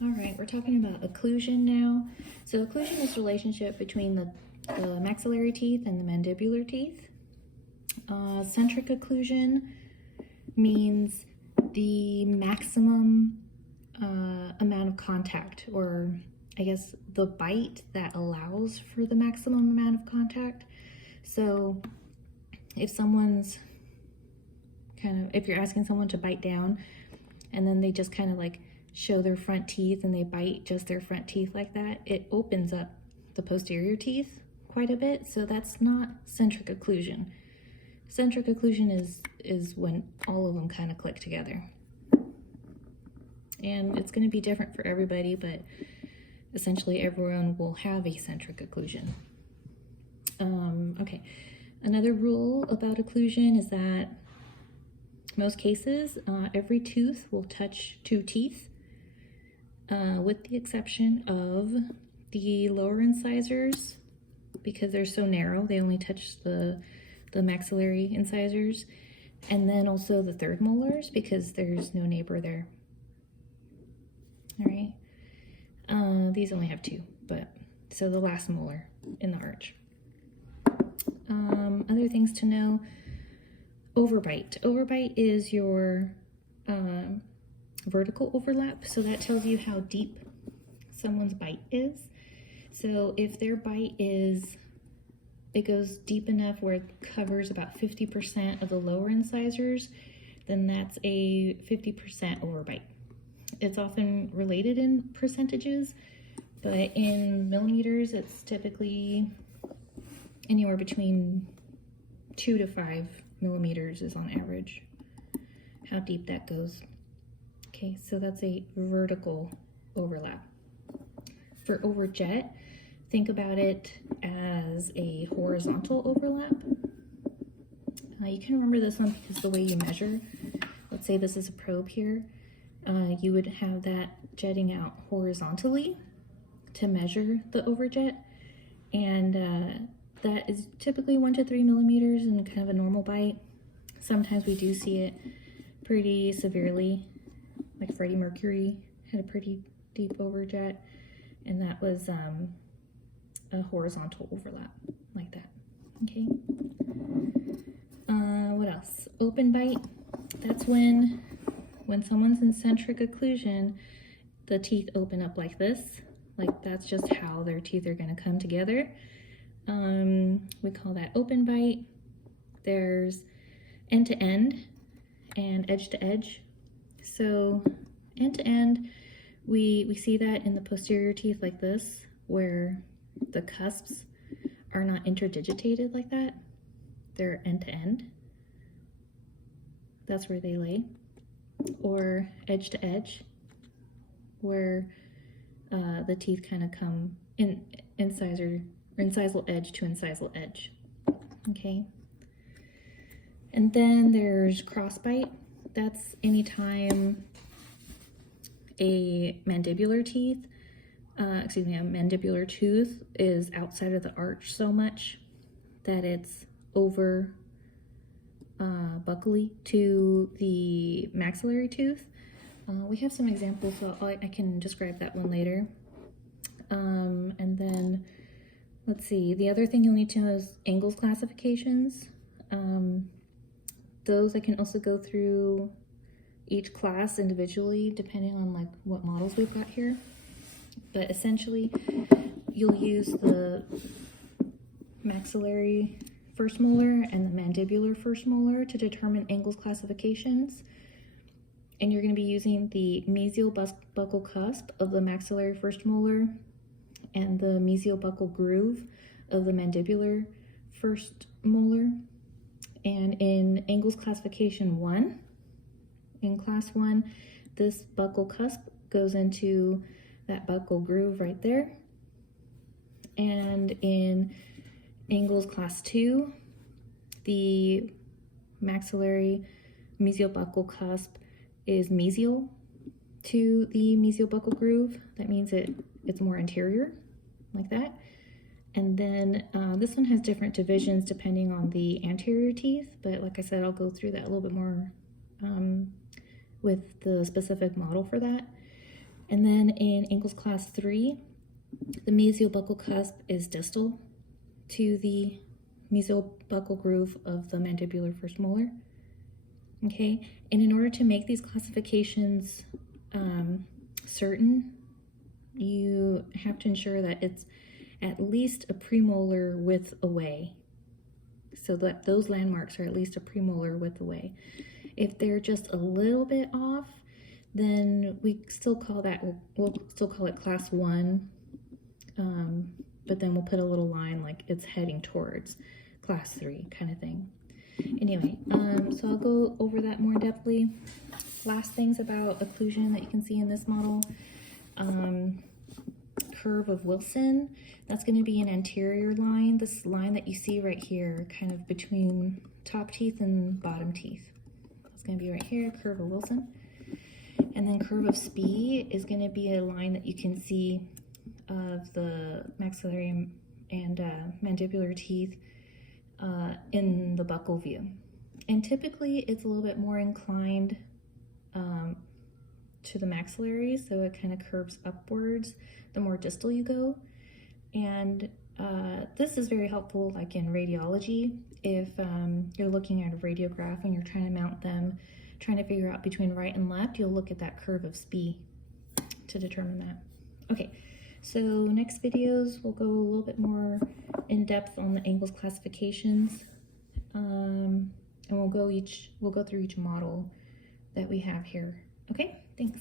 All right, we're talking about occlusion now. So occlusion is the relationship between the maxillary teeth and the mandibular teeth. Centric occlusion means the maximum amount of contact, or I guess the bite that allows for the maximum amount of contact. So if someone's if you're asking someone to bite down and then they just kind of like show their front teeth and they bite just their front teeth like that, it opens up the posterior teeth quite a bit. So that's not centric occlusion. Centric occlusion is when all of them kind of click together. And it's going to be different for everybody, but essentially everyone will have a centric occlusion. Okay, another rule about occlusion is that most cases, every tooth will touch two teeth, with the exception of the lower incisors, because they're so narrow, they only touch the maxillary incisors, and then also the third molars, because there's no neighbor there. All right, these only have two, but so the last molar in the arch. Other things to know: overbite. Overbite is your vertical overlap, so that tells you how deep someone's bite is. So if their bite it goes deep enough where it covers about 50% of the lower incisors, then that's a 50% overbite. It's often related in percentages, but in millimeters, it's typically anywhere between 2 to 5 millimeters is on average how deep that goes. Okay, so that's a vertical overlap. For overjet, think about it as a horizontal overlap. You can remember this one because the way you measure, let's say this is a probe here, you would have that jetting out horizontally to measure the overjet, and that is typically 1 to 3 millimeters in kind of a normal bite. Sometimes we do see it pretty severely, like Freddie Mercury had a pretty deep overjet, and that was a horizontal overlap like that. Okay. What else? Open bite. That's when someone's in centric occlusion, the teeth open up like this. Like that's just how their teeth are going to come together. We call that open bite. There's end to end and edge to edge. So end to end, we see that in the posterior teeth like this, where the cusps are not interdigitated like that. They're end to end. That's where they lay. Or edge to edge, where the teeth kind of come in incisal edge to incisal edge. Okay. And then there's crossbite. That's anytime a mandibular tooth is outside of the arch so much that it's over buccally to the maxillary tooth. We have some examples, so I can describe that one later. And then let's see, the other thing you'll need to know is angles classifications. Those I can also go through each class individually depending on like what models we've got here. But essentially, you'll use the maxillary first molar and the mandibular first molar to determine angles classifications. And you're going to be using the mesial buccal cusp of the maxillary first molar and the mesial buccal groove of the mandibular first molar. And in angles classification 1, in class 1, this buccal cusp goes into that buccal groove right there. And in angles class 2, the maxillary mesial buccal cusp is mesial to the mesial buccal groove. That means it's more anterior, like that. And then this one has different divisions depending on the anterior teeth, but like I said, I'll go through that a little bit more with the specific model for that. And then in Angles Class 3, the mesiobuccal cusp is distal to the mesiobuccal groove of the mandibular first molar. Okay, and in order to make these classifications certain, you have to ensure that it's at least a premolar width away, so that those landmarks are at least a premolar width away. If they're just a little bit off, then we still call that, we'll still call it Class 1, but then we'll put a little line like it's heading towards Class 3 kind of thing. Anyway, so I'll go over that more depthly. Last things about occlusion that you can see in this model. Curve of Wilson, that's going to be an anterior line, this line that you see right here, kind of between top teeth and bottom teeth. It's going to be right here, curve of Wilson. And then curve of Spee is going to be a line that you can see of the maxillary and mandibular teeth in the buccal view. And typically it's a little bit more inclined to the maxillary, so it kind of curves upwards the more distal you go. And this is very helpful like in radiology. If you're looking at a radiograph and you're trying to mount them, trying to figure out between right and left, you'll look at that curve of Spee to determine that. Okay, so next videos we'll go a little bit more in depth on the angles classifications, and we'll go through each model that we have here. Okay, thanks.